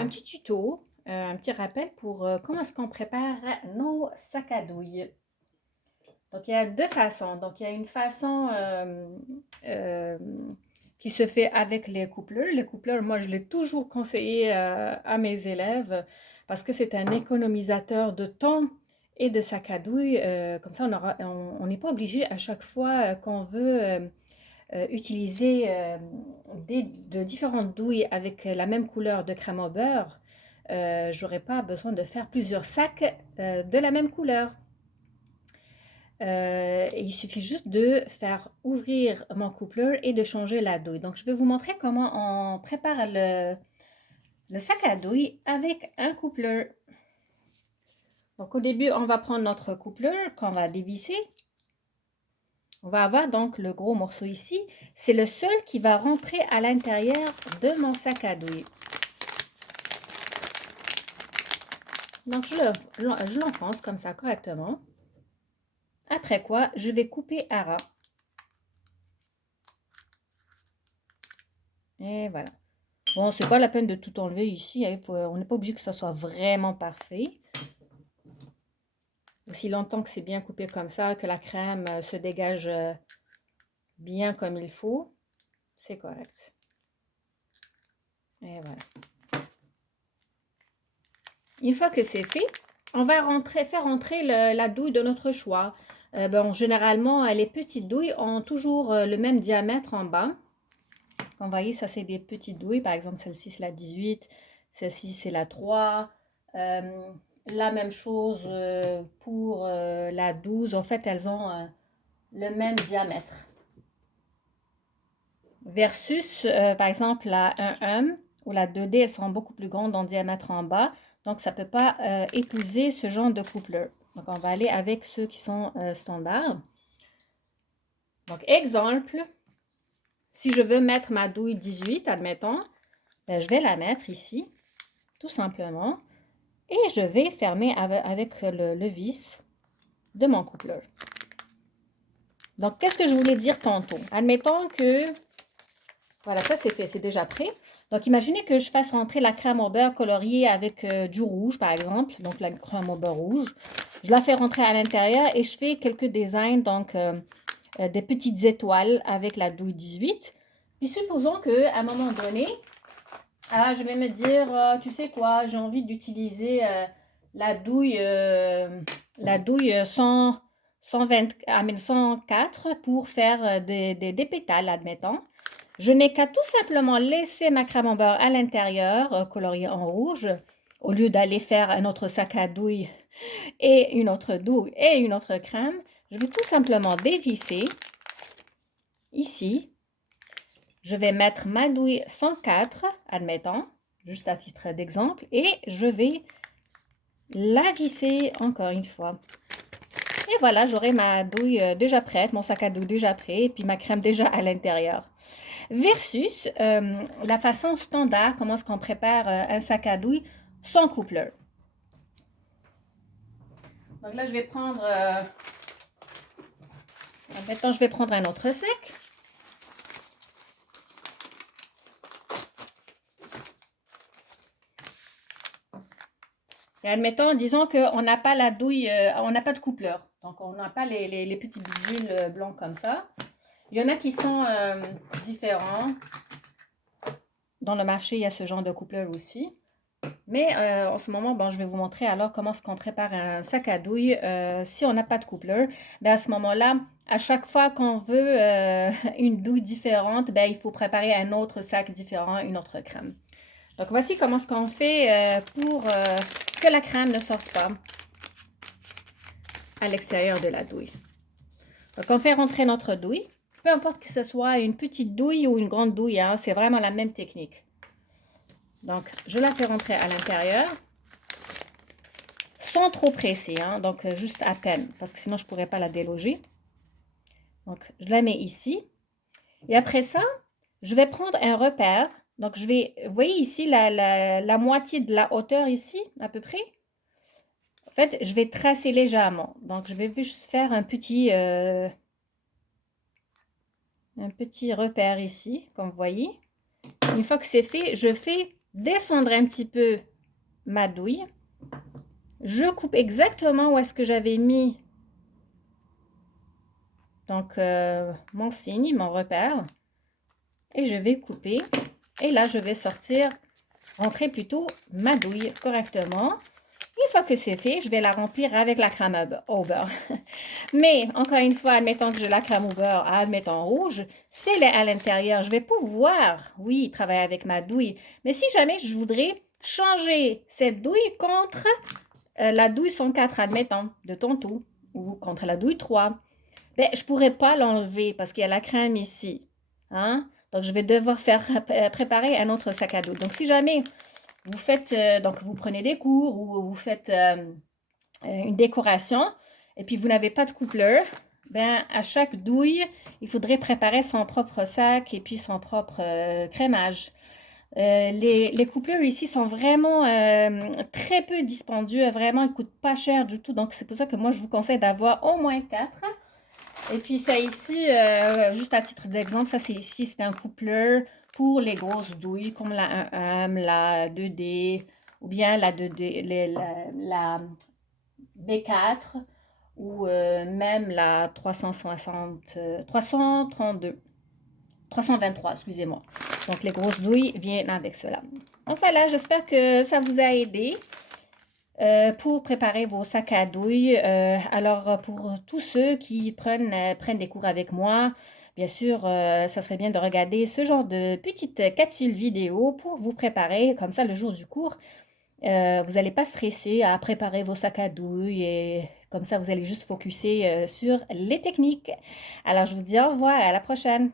un petit tuto, un petit rappel pour comment est-ce qu'on prépare nos sacs à douille. Donc, il y a deux façons. Donc, il y a une façon euh, qui se fait avec les coupleurs. Les coupleurs, moi, je l'ai toujours conseillé à mes élèves parce que c'est un économisateur de temps et de sacs à douille. Comme ça, on n'est pas obligé à chaque fois qu'on veut utiliser de différentes douilles avec la même couleur de crème au beurre. J'aurais pas besoin de faire plusieurs sacs de la même couleur. Il suffit juste de faire ouvrir mon coupleur et de changer la douille. Donc, je vais vous montrer comment on prépare le sac à douille avec un coupleur. Donc, au début, on va prendre notre coupleur qu'on va dévisser. On va avoir donc le gros morceau ici. C'est le seul qui va rentrer à l'intérieur de mon sac à douille. Donc, je l'enfonce comme ça correctement. Après quoi, je vais couper à ras. Et voilà. Bon, c'est pas la peine de tout enlever ici. On n'est pas obligé que ça soit vraiment parfait. Aussi longtemps que c'est bien coupé comme ça, que la crème se dégage bien comme il faut, c'est correct. Et voilà. Une fois que c'est fait, on va faire rentrer la douille de notre choix. Bon, généralement, les petites douilles ont toujours le même diamètre en bas. Comme vous voyez, ça c'est des petites douilles. Par exemple, celle-ci c'est la 18, celle-ci c'est la 3. La même chose pour la 12. En fait, elles ont le même diamètre. Versus, par exemple, la 1M ou la 2D, elles seront beaucoup plus grandes en diamètre en bas. Donc, ça ne peut pas épouser ce genre de coupleur. Donc, on va aller avec ceux qui sont standards. Donc, exemple, si je veux mettre ma douille 18, admettons, ben, je vais la mettre ici, tout simplement. Et je vais fermer avec le vis de mon coupleur. Donc, qu'est-ce que je voulais dire tantôt? Admettons que, voilà, ça c'est fait, c'est déjà prêt. Donc, imaginez que je fasse rentrer la crème au beurre coloriée avec du rouge, par exemple. Donc, la crème au beurre rouge. Je la fais rentrer à l'intérieur et je fais quelques designs, donc des petites étoiles avec la douille 18. Puis, supposons qu'à un moment donné, je vais me dire, tu sais quoi, j'ai envie d'utiliser la douille, 104 pour faire des pétales, admettons. Je n'ai qu'à tout simplement laisser ma crème en beurre à l'intérieur, coloriée en rouge, au lieu d'aller faire un autre sac à douille et une autre douille et une autre crème. Je vais tout simplement dévisser ici. Je vais mettre ma douille 104, admettons, juste à titre d'exemple, et je vais la visser encore une fois. Et voilà, j'aurai ma douille déjà prête, mon sac à dos déjà prêt, et puis ma crème déjà à l'intérieur. Versus la façon standard, comment est-ce qu'on prépare un sac à douille sans coupleur. Donc là, je vais prendre, maintenant je vais prendre un autre sac. Et admettons, disons qu'on n'a pas la douille, on n'a pas de coupleur. Donc, on n'a pas les petits bidules blancs comme ça. Il y en a qui sont différents. Dans le marché, il y a ce genre de coupleur aussi. Mais en ce moment, bon, je vais vous montrer alors comment est-ce qu'on prépare un sac à douille si on n'a pas de coupleur. Ben, à ce moment-là, à chaque fois qu'on veut une douille différente, ben, il faut préparer un autre sac différent, une autre crème. Donc, voici comment ce qu'on fait pour que la crème ne sorte pas à l'extérieur de la douille. Donc, on fait rentrer notre douille. Peu importe que ce soit une petite douille ou une grande douille, hein, c'est vraiment la même technique. Donc, je la fais rentrer à l'intérieur sans trop presser, hein, donc juste à peine, parce que sinon je ne pourrais pas la déloger. Donc, je la mets ici. Et après ça, je vais prendre un repère. Donc, je vais, vous voyez ici la moitié de la hauteur ici, à peu près. En fait, je vais tracer légèrement. Donc, je vais juste faire un petit repère ici, comme vous voyez. Une fois que c'est fait, je fais descendre un petit peu ma douille. Je coupe exactement où est-ce que j'avais mis donc mon signe, mon repère. Et je vais couper. Et là, je vais rentrer plutôt ma douille correctement. Une fois que c'est fait, je vais la remplir avec la crème au beurre. Mais, encore une fois, admettons que j'ai la crème au beurre, admettons rouge, c'est à l'intérieur. Je vais pouvoir, oui, travailler avec ma douille. Mais si jamais je voudrais changer cette douille contre la douille 104, admettons, de ton tout, ou contre la douille 3, ben, je ne pourrais pas l'enlever parce qu'il y a la crème ici. Hein? Donc, je vais devoir faire préparer un autre sac à dos. Donc, si jamais vous faites, donc vous prenez des cours ou vous faites une décoration et puis vous n'avez pas de coupleur, ben, à chaque douille, il faudrait préparer son propre sac et puis son propre crémage. Les coupleurs ici sont vraiment très peu dispendieux, vraiment, ils ne coûtent pas cher du tout. Donc, c'est pour ça que moi, je vous conseille d'avoir au moins 4. Et puis ça ici, juste à titre d'exemple, ça c'est ici, c'est un coupleur pour les grosses douilles comme la 1M, la 2D ou bien la 2D, la B4 ou même la 360, 332, 323, excusez-moi. Donc les grosses douilles viennent avec cela. Donc voilà, j'espère que ça vous a aidé. Pour préparer vos sacs à douille. Alors, pour tous ceux qui prennent des cours avec moi, bien sûr, ça serait bien de regarder ce genre de petites capsules vidéo pour vous préparer. Comme ça, le jour du cours, vous n'allez pas stresser à préparer vos sacs à douille et comme ça, vous allez juste focuser sur les techniques. Alors, je vous dis au revoir, à la prochaine.